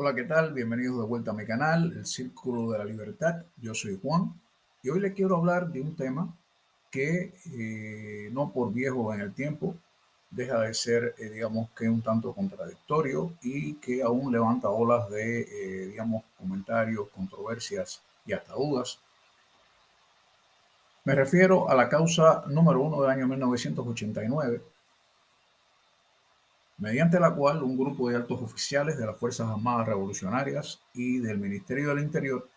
Hola, ¿qué tal? Bienvenidos de vuelta a mi canal, El Círculo de la Libertad. Yo soy Juan y hoy les quiero hablar de un tema que no por viejo en el tiempo deja de ser, digamos que un tanto contradictorio y que aún levanta olas de, digamos, comentarios, controversias y hasta dudas. Me refiero a la causa número uno del año 1989, mediante la cual un grupo de altos oficiales de las Fuerzas Armadas Revolucionarias y del Ministerio del Interior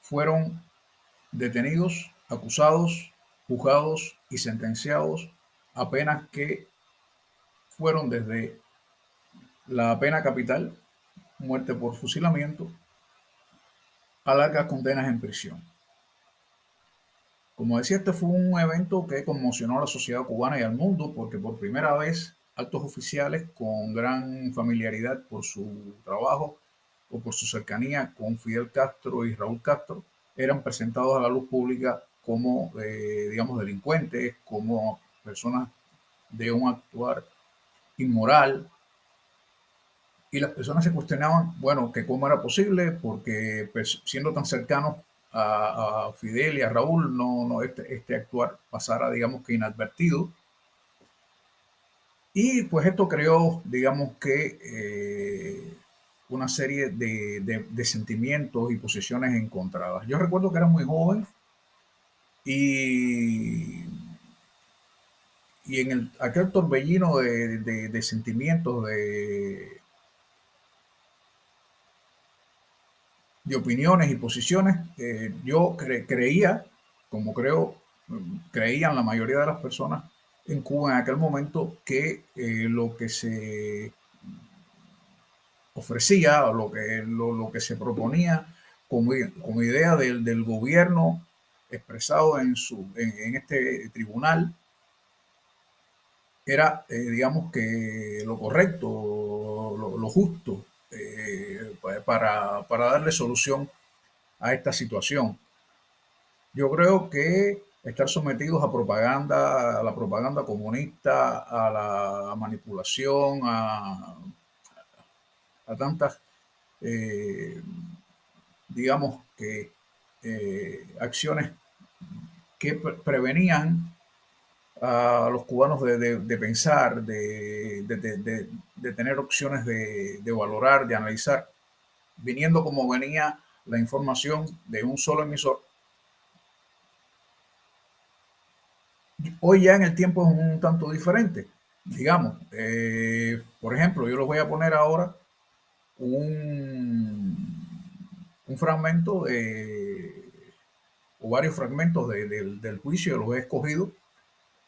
fueron detenidos, acusados, juzgados y sentenciados a penas que fueron desde la pena capital, muerte por fusilamiento, a largas condenas en prisión. Como decía, este fue un evento que conmocionó a la sociedad cubana y al mundo porque por primera vez altos oficiales con gran familiaridad por su trabajo o por su cercanía con Fidel Castro y Raúl Castro eran presentados a la luz pública como, digamos, delincuentes, como personas de un actuar inmoral. Y las personas se cuestionaban, bueno, que cómo era posible, porque pues, siendo tan cercanos a Fidel y a Raúl, este actuar pasara, digamos que inadvertido. Y pues esto creó, digamos que, una serie de sentimientos y posiciones encontradas. Yo recuerdo que era muy joven y, y en aquel torbellino de sentimientos, de opiniones y posiciones, yo creía, como creían la mayoría de las personas en Cuba en aquel momento, que lo que se ofrecía o lo que se proponía como idea del gobierno expresado en este tribunal era, digamos que lo correcto, lo justo, para darle solución a esta situación. Yo creo que estar sometidos a la propaganda comunista, a la manipulación, a tantas, eh, digamos que, acciones que prevenían a los cubanos de pensar, de tener opciones de valorar, de analizar, viniendo como venía la información de un solo emisor. Hoy ya en el tiempo es un tanto diferente. Digamos, por ejemplo, yo les voy a poner ahora un fragmento o varios fragmentos del juicio, los he escogido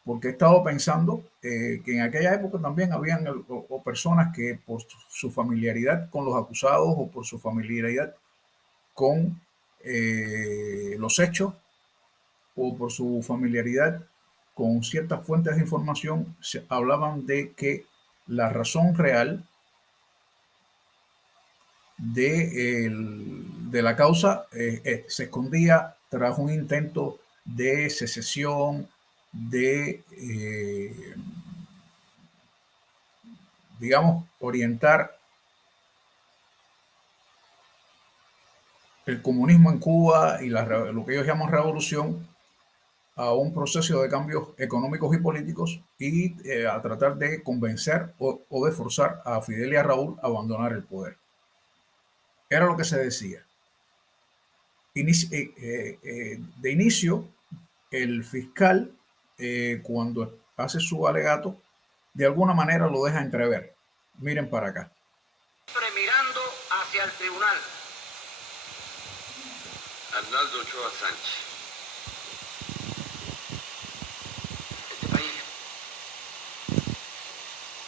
porque he estado pensando que en aquella época también habían o personas que por su familiaridad con los acusados o por su familiaridad con los hechos o por su familiaridad con ciertas fuentes de información, se hablaban de que la razón real de la causa se escondía tras un intento de secesión, digamos, orientar el comunismo en Cuba y lo que ellos llaman revolución a un proceso de cambios económicos y políticos y a tratar de convencer o de forzar a Fidel y a Raúl a abandonar el poder. Era lo que se decía. De inicio, el fiscal, cuando hace su alegato, de alguna manera lo deja entrever. Miren para acá. Siempre mirando hacia el tribunal. Arnaldo Ochoa Sánchez. Este país,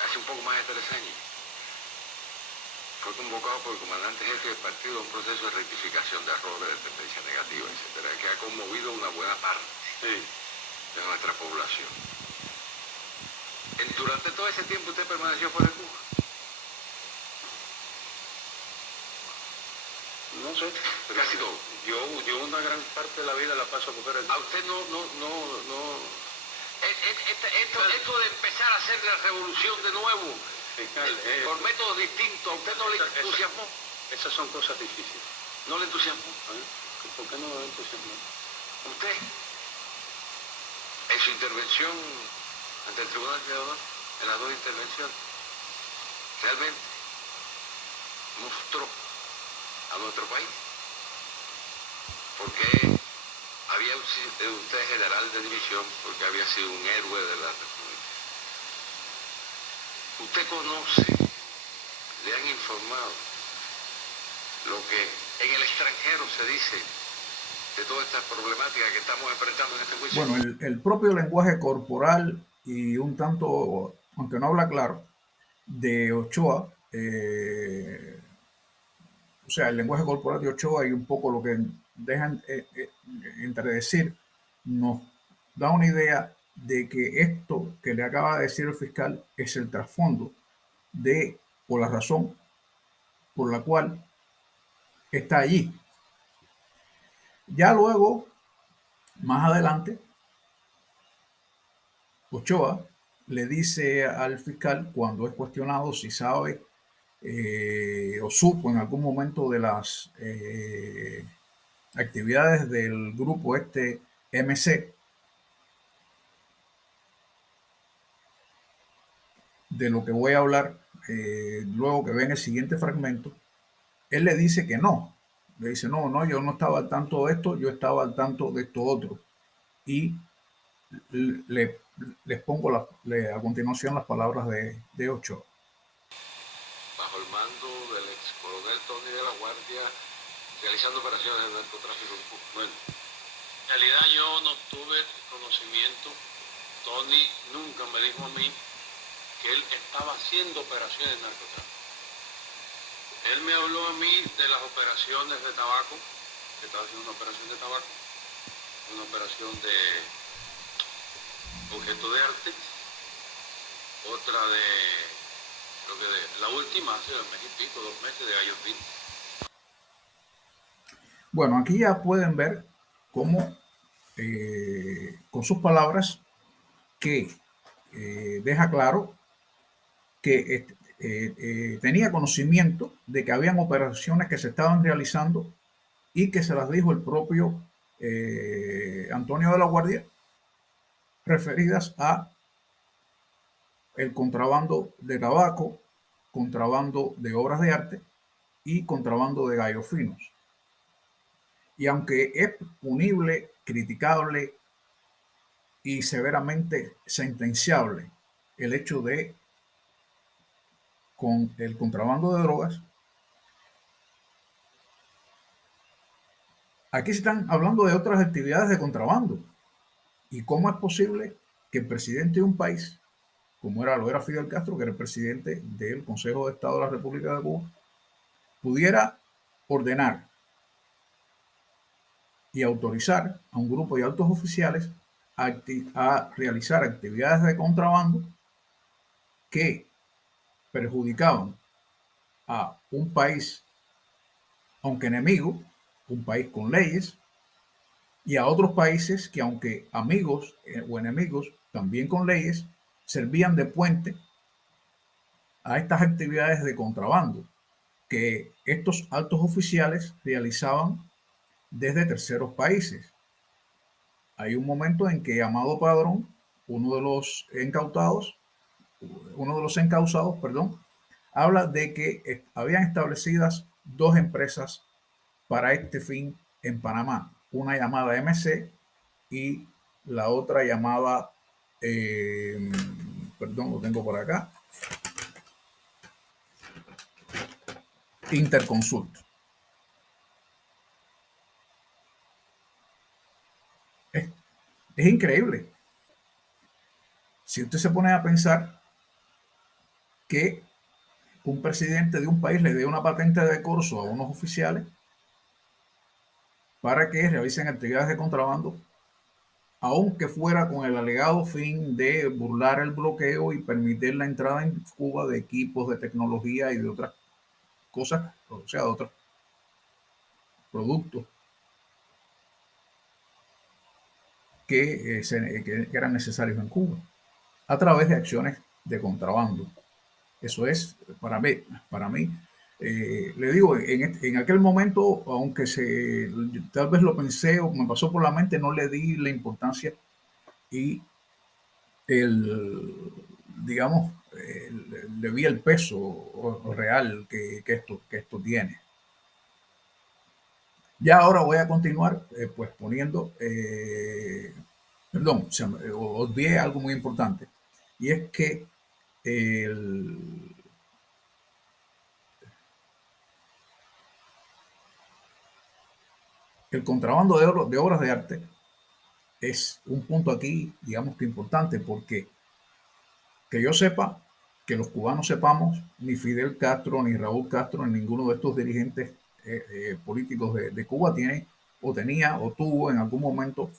Hace un poco más de 3 años fue convocado por el comandante jefe del partido a un proceso de rectificación de errores, de tendencia negativa, etcétera, que ha conmovido una buena parte de nuestra población. Durante todo ese tiempo usted permaneció fuera de Cuba. no sé, Casi todo. yo una gran parte de la vida la paso fuera de A usted no. Esto de empezar a hacer la revolución de nuevo, Fiscal, por métodos distintos. ¿A usted no le entusiasmó? esas son cosas difíciles. ¿No le entusiasmó? ¿Por qué no lo entusiasmó? Usted, en su intervención ante el Tribunal de Honor, en las dos intervenciones, realmente mostró a nuestro país porque había sido usted general de división, porque había sido un héroe de la República. Usted conoce, le han informado lo que en el extranjero se dice de toda esta problemática que estamos enfrentando en este juicio. Bueno, el propio lenguaje corporal y un tanto, aunque no habla claro, de Ochoa, o sea, el lenguaje corporal de Ochoa y un poco lo que dejan entredecir, nos da una idea de que esto que le acaba de decir el fiscal es el trasfondo de, o la razón por la cual está allí. Ya luego, más adelante, Ochoa le dice al fiscal, cuando es cuestionado si sabe o supo en algún momento de las actividades del grupo este MC, de lo que voy a hablar luego que ven el siguiente fragmento, él le dice que no. Le dice, no, yo no estaba al tanto de esto, yo estaba al tanto de esto otro. Y le, les pongo a continuación las palabras de Ochoa. Bajo el mando del ex coronel Tony de la Guardia, realizando operaciones de narcotráfico en Cuba. Bueno, en realidad yo no tuve conocimiento. Tony nunca me dijo a mí que él estaba haciendo operaciones de narcotráfico. Él me habló a mí de las operaciones de tabaco, que estaba haciendo una operación de tabaco, una operación de objeto de arte, otra de, creo que la última hace un mes y pico, 2 meses, de Gallo Pinto. Bueno, aquí ya pueden ver cómo, con sus palabras, que deja claro que tenía conocimiento de que habían operaciones que se estaban realizando y que se las dijo el propio Antonio de la Guardia, referidas a el contrabando de tabaco, contrabando de obras de arte y contrabando de gallos finos. Y aunque es punible, criticable y severamente sentenciable el hecho de con el contrabando de drogas, aquí se están hablando de otras actividades de contrabando. ¿Y cómo es posible que el presidente de un país, como lo era Fidel Castro, que era el presidente del Consejo de Estado de la República de Cuba, pudiera ordenar y autorizar a un grupo de altos oficiales a realizar actividades de contrabando que perjudicaban a un país, aunque enemigo, un país con leyes, y a otros países que, aunque amigos o enemigos, también con leyes, servían de puente a estas actividades de contrabando que estos altos oficiales realizaban desde terceros países. Hay un momento en que Amado Padrón, uno de los encausados, perdón, habla de que habían establecidas dos empresas para este fin en Panamá, una llamada MC y la otra llamada, perdón, lo tengo por acá, Interconsult. Es increíble. Si usted se pone a pensar que un presidente de un país le dé una patente de corso a unos oficiales para que realicen actividades de contrabando, aunque fuera con el alegado fin de burlar el bloqueo y permitir la entrada en Cuba de equipos de tecnología y de otras cosas, o sea, de otros productos que eran necesarios en Cuba, a través de acciones de contrabando. Eso es, para mí le digo, en aquel momento, aunque tal vez lo pensé o me pasó por la mente, no le di la importancia y el, digamos, le vi el peso o real que esto tiene. Ya ahora voy a continuar pues poniendo, perdón, olvidé algo muy importante, y es que el, el contrabando de obras de arte es un punto aquí, digamos que importante, porque que yo sepa, que los cubanos sepamos, ni Fidel Castro, ni Raúl Castro, ni ninguno de estos dirigentes políticos de Cuba tiene, o tenía, o tuvo en algún momento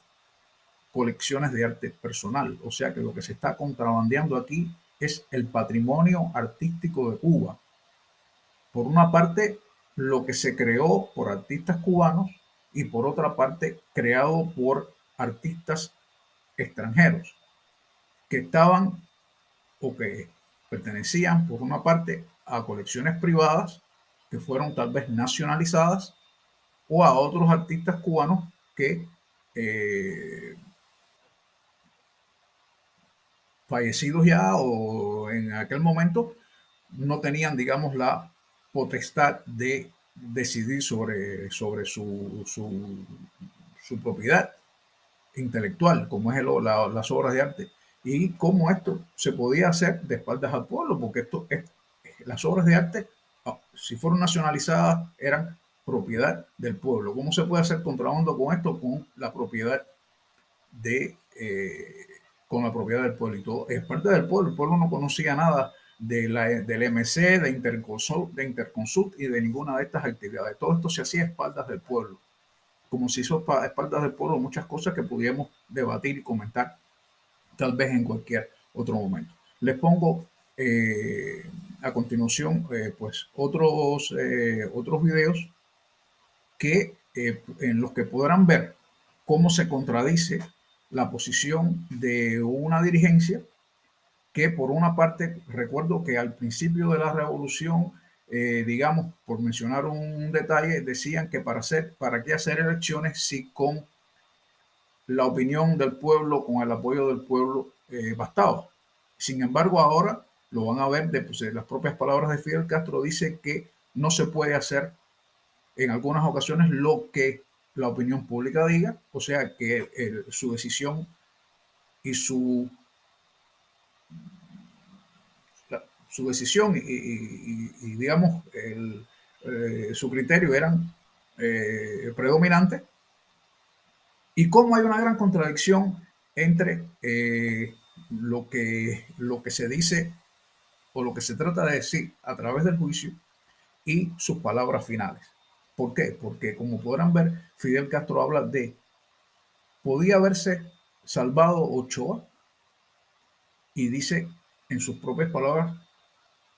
colecciones de arte personal. O sea que lo que se está contrabandeando aquí es el patrimonio artístico de Cuba. Por una parte, lo que se creó por artistas cubanos y por otra parte, creado por artistas extranjeros que estaban o que pertenecían, por una parte, a colecciones privadas que fueron tal vez nacionalizadas o a otros artistas cubanos que fallecidos ya o en aquel momento no tenían, digamos, la potestad de decidir su propiedad intelectual, como es las obras de arte, y cómo esto se podía hacer de espaldas al pueblo, porque las obras de arte, si fueron nacionalizadas, eran propiedad del pueblo. ¿Cómo se puede hacer contrabando con esto? De, eh, con la propiedad del pueblo y todo. Es parte del pueblo. El pueblo no conocía nada del MC, de Interconsult y de ninguna de estas actividades. Todo esto se hacía a espaldas del pueblo, como se hizo a espaldas del pueblo muchas cosas que pudiéramos debatir y comentar tal vez en cualquier otro momento. Les pongo a continuación pues otros videos en los que podrán ver cómo se contradice la posición de una dirigencia que por una parte, recuerdo que al principio de la revolución, digamos, por mencionar un detalle, decían que para qué hacer elecciones si con la opinión del pueblo, con el apoyo del pueblo, bastaba. Sin embargo, ahora lo van a ver de las propias palabras de Fidel Castro, dice que no se puede hacer en algunas ocasiones lo que la opinión pública diga, o sea que su decisión y su decisión y digamos su criterio eran predominantes, y cómo hay una gran contradicción entre lo que se dice o lo que se trata de decir a través del juicio y sus palabras finales. ¿Por qué? Porque como podrán ver, Fidel Castro habla de podía haberse salvado Ochoa y dice en sus propias palabras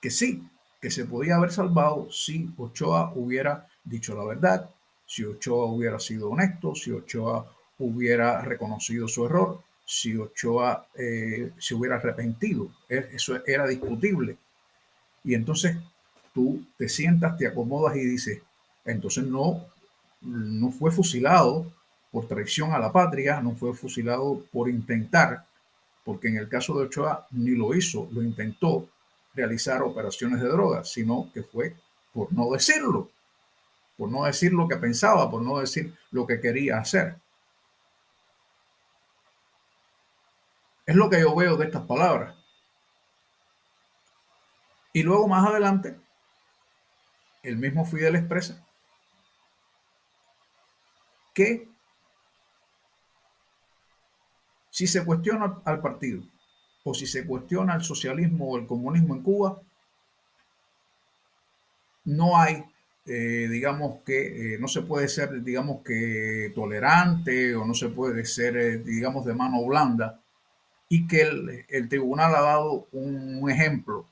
que sí, que se podía haber salvado si Ochoa hubiera dicho la verdad, si Ochoa hubiera sido honesto, si Ochoa hubiera reconocido su error, si Ochoa se hubiera arrepentido. Eso era discutible. Y entonces tú te sientas, te acomodas y dices, entonces no fue fusilado por traición a la patria, no fue fusilado por intentar, porque en el caso de Ochoa ni lo hizo, lo intentó realizar operaciones de drogas, sino que fue por por no decir lo que pensaba, por no decir lo que quería hacer. Es lo que yo veo de estas palabras. Y luego más adelante, el mismo Fidel expresa que si se cuestiona al partido o si se cuestiona el socialismo o el comunismo en Cuba, no hay, digamos que no se puede ser, digamos que tolerante o no se puede ser, digamos, de mano blanda, y que el tribunal ha dado un ejemplo,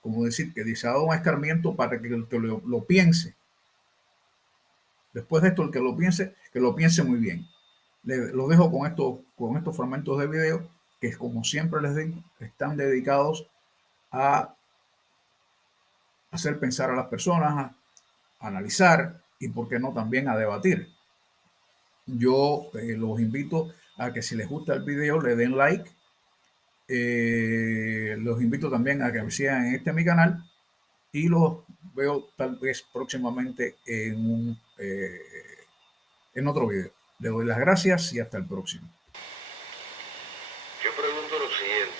como decir, que se ha dado un escarmiento para que el que lo piense. Después de esto, el que lo piense muy bien. Los dejo con estos fragmentos de video que, como siempre les digo, están dedicados a hacer pensar a las personas, a analizar y, por qué no, también a debatir. Yo los invito a que, si les gusta el video, le den like. Los invito también a que me sigan en mi canal y los veo tal vez próximamente en otro video. Les doy las gracias y hasta el próximo. Yo pregunto lo siguiente.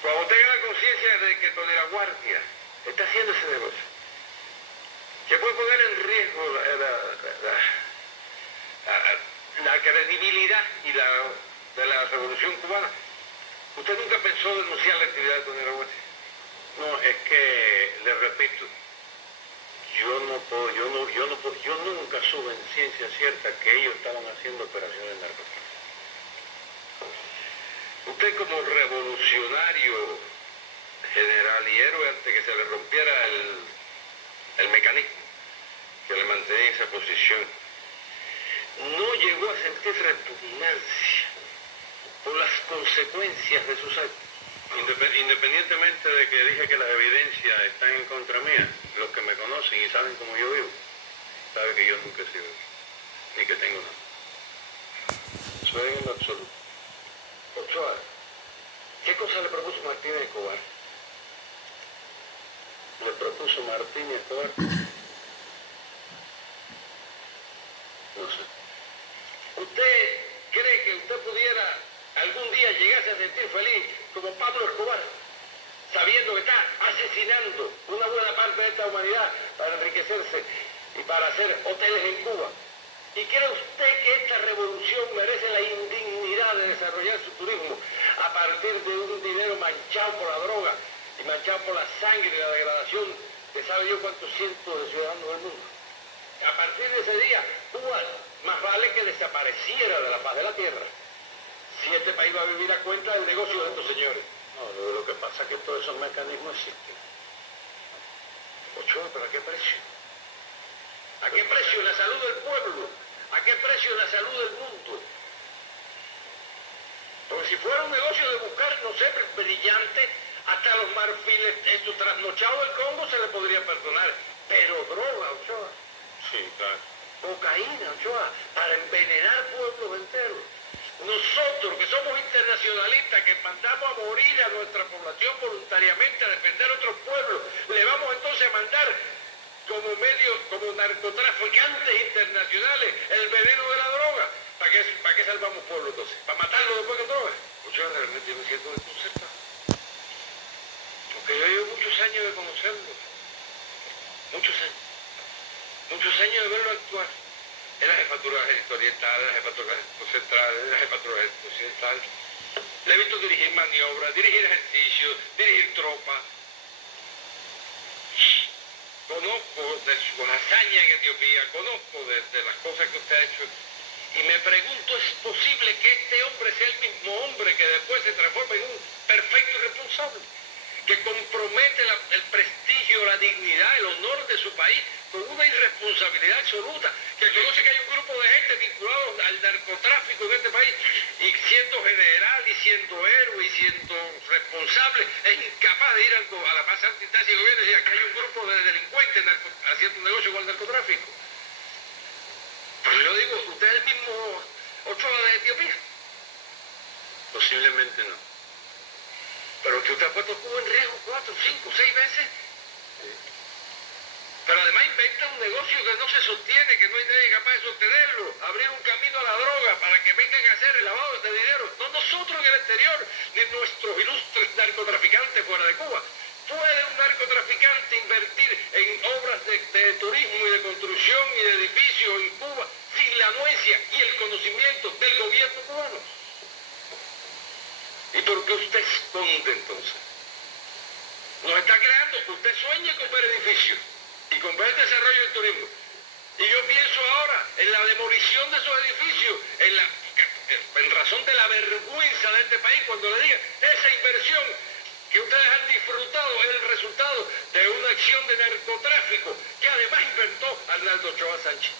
Cuando tenga la conciencia de que con la guardia está haciendo ese negocio, que puede poner en riesgo la credibilidad de la revolución cubana, ¿usted nunca pensó denunciar la actividad de Tony La Guardia? No, es que, le repito, yo nunca supe en ciencia cierta que ellos estaban haciendo operaciones de narcotráfico. Usted, como revolucionario general y héroe, antes que se le rompiera el mecanismo que le mantenía en esa posición, no llegó a sentir repugnancia por las consecuencias de sus actos. Independientemente de que dije que las evidencias están en contra mía, los que me conocen y saben cómo yo vivo, saben que yo nunca he sido eso, ni que tengo nada. Soy en lo absoluto. Ochoa, ¿qué cosa le propuso Martínez Escobar? Le propuso Martínez Escobar. No sé. ¿Usted cree que usted pudiera algún día llegarse a sentir feliz como Pablo Escobar, sabiendo que está asesinando una buena parte de esta humanidad para enriquecerse y para hacer hoteles en Cuba? ¿Y cree usted que esta revolución merece la indignidad de desarrollar su turismo a partir de un dinero manchado por la droga y manchado por la sangre y la degradación de sabe Dios cuántos cientos de ciudadanos del mundo? A partir de ese día, Cuba más vale que desapareciera de la faz de la tierra, si este país va a vivir a cuenta del negocio de estos señores. No, lo que pasa es que todos esos mecanismos existen. Ochoa, ¿pero a qué precio? ¿A qué precio la salud del pueblo? ¿A qué precio la salud del mundo? Porque si fuera un negocio de buscar, no sé, brillante, hasta los marfiles, estos trasnochados del Congo se le podría perdonar. Pero droga, Ochoa. Sí, claro. Cocaína, Ochoa, para envenenar pueblos enteros. Nosotros, que somos internacionalistas, que mandamos a morir a nuestra población voluntariamente a defender otros pueblos, le vamos entonces a mandar como narcotraficantes internacionales el veneno de la droga. ¿Para qué salvamos pueblos entonces? ¿Para matarlos después con droga? Ochoa, realmente yo me siento desconcertado. Porque yo llevo muchos años de conocerlo. Muchos años. Muchos años de verlo actuar. En la jefatura oriental, en la jefatura central, en la jefatura occidental. Le he visto dirigir maniobras, dirigir ejercicios, dirigir tropas. Conozco de sus hazañas en Etiopía, conozco de las cosas que usted ha hecho. Y me pregunto, ¿es posible que este hombre sea el mismo hombre que después se transforma en un perfecto irresponsable? Que compromete el prestigio, la dignidad, el honor de su país con una irresponsabilidad absoluta, que conoce que hay un grupo de gente vinculado al narcotráfico en este país, y siendo general, y siendo héroe, y siendo responsable, es incapaz de ir a la más alta instancia del gobierno y decir que hay un grupo de delincuentes haciendo un negocio con el narcotráfico. Pero yo digo, ¿usted es el mismo Ochoa de Etiopía? Posiblemente no. Pero que usted ha puesto Cuba en riesgo 4, 5, 6 veces. Pero además inventa un negocio que no se sostiene, que no hay nadie capaz de sostenerlo. Abrir un camino a la droga para que vengan a hacer el lavado de dinero. No nosotros en el exterior, ni nuestros ilustres narcotraficantes fuera de Cuba. ¿Puede un narcotraficante invertir en obras de turismo y de construcción y de edificios en Cuba sin la anuencia y el conocimiento del gobierno cubano? ¿Y por qué usted esconde entonces? Nos está creando que usted sueñe con ver edificios y con ver el desarrollo del turismo. Y yo pienso ahora en la demolición de esos edificios, en razón de la vergüenza de este país, cuando le diga esa inversión que ustedes han disfrutado es el resultado de una acción de narcotráfico que además inventó Arnaldo Ochoa Sánchez.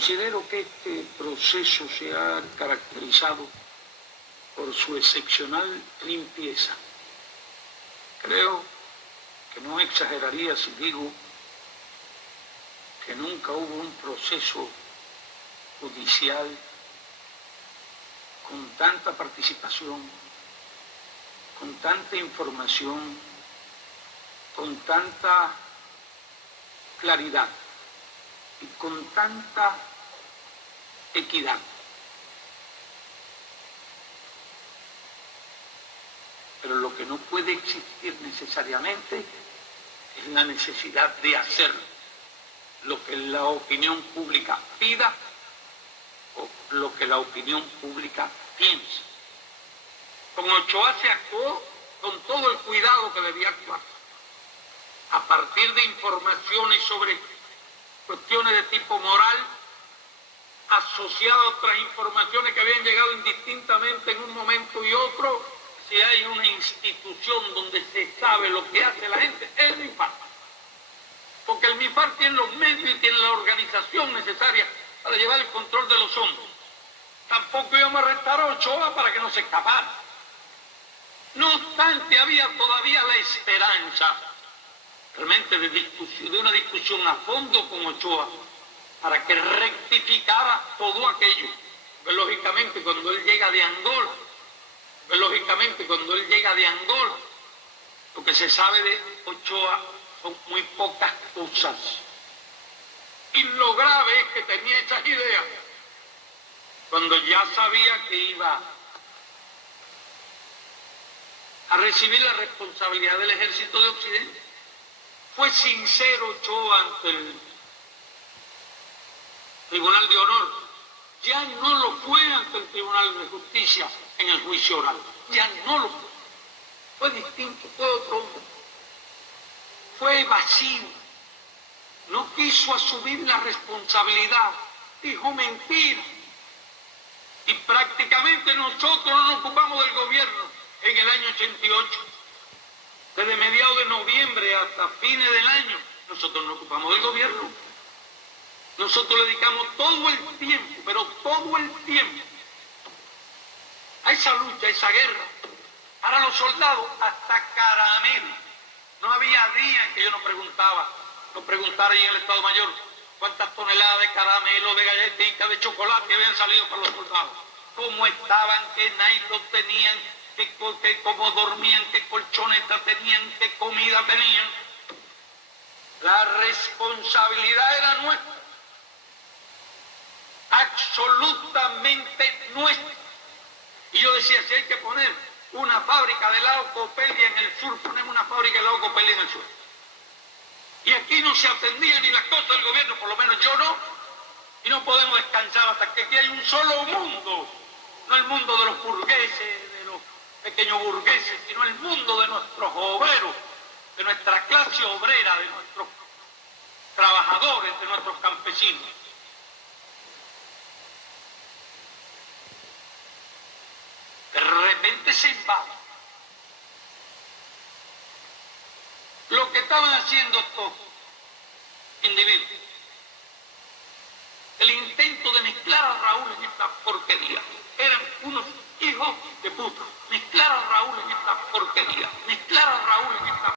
Considero que este proceso se ha caracterizado por su excepcional limpieza. Creo que no exageraría si digo que nunca hubo un proceso judicial con tanta participación, con tanta información, con tanta claridad y con tanta equidad. Pero lo que no puede existir necesariamente es la necesidad de hacer lo que la opinión pública pida o lo que la opinión pública piensa. Con Ochoa se actuó con todo el cuidado que debía actuar, a partir de informaciones sobre cuestiones de tipo moral, asociadas a otras informaciones que habían llegado indistintamente en un momento y otro. Si hay una institución donde se sabe lo que hace la gente, es el MINFAR. Porque el MINFAR tiene los medios y tiene la organización necesaria para llevar el control de los hombres. Tampoco íbamos a arrestar a Ochoa para que no se escapara. No obstante, había todavía la esperanza realmente de una discusión a fondo con Ochoa para que rectificara todo aquello. Porque, lógicamente, cuando él llega de Angola, lo que se sabe de Ochoa son muy pocas cosas. Y lo grave es que tenía esas ideas cuando ya sabía que iba a recibir la responsabilidad del ejército de Occidente. Fue sincero Ochoa ante el Tribunal de Honor. Ya no lo fue ante el Tribunal de Justicia en el juicio oral. Ya no lo fue. Fue distinto, fue otro hombre. Fue evasivo. No quiso asumir la responsabilidad. Dijo mentira. Y prácticamente nosotros no nos ocupamos del gobierno en el año 88. Desde mediados de noviembre hasta fines del año, nosotros nos ocupamos del gobierno. Nosotros le dedicamos todo el tiempo, pero todo el tiempo, a esa lucha, a esa guerra. Para los soldados, hasta caramelo. No había día en que yo no preguntara ahí en el Estado Mayor cuántas toneladas de caramelo, de galletitas, de chocolate habían salido para los soldados. Cómo estaban, qué nylon tenían, cómo dormían, qué colchoneta tenían, qué comida tenían. La responsabilidad era nuestra. Absolutamente nuestra. Y yo decía, si hay que poner una fábrica de helado Copelia en el sur, ponemos una fábrica de helado Copelia en el sur. Y aquí no se atendían ni las cosas del gobierno, por lo menos yo no. Y no podemos descansar hasta que aquí hay un solo mundo. No el mundo de los burgueses, de los pequeños burgueses, sino el mundo de nuestros obreros, de nuestra clase obrera, de nuestros trabajadores, de nuestros campesinos. De repente se invade. Lo que estaban haciendo estos individuos, el intento de mezclar a Raúl en esta porquería, eran unos hijos de puta. Mezclar a Raúl en esta porquería, mezclar a Raúl en esta...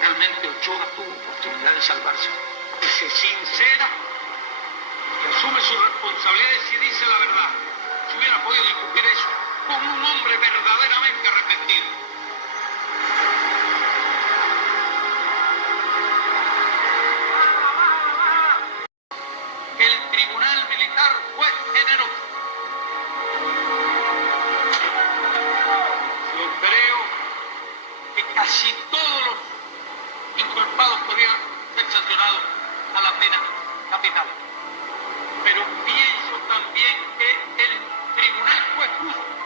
Realmente Ochoa tuvo oportunidad de salvarse. Y se sincera y asume su responsabilidad y dice la verdad. Si hubiera podido discutir eso con un hombre verdaderamente arrepentido. El tribunal militar fue generoso. Yo creo que casi todos sancionado a la pena capital. Pero pienso también que el tribunal fue justo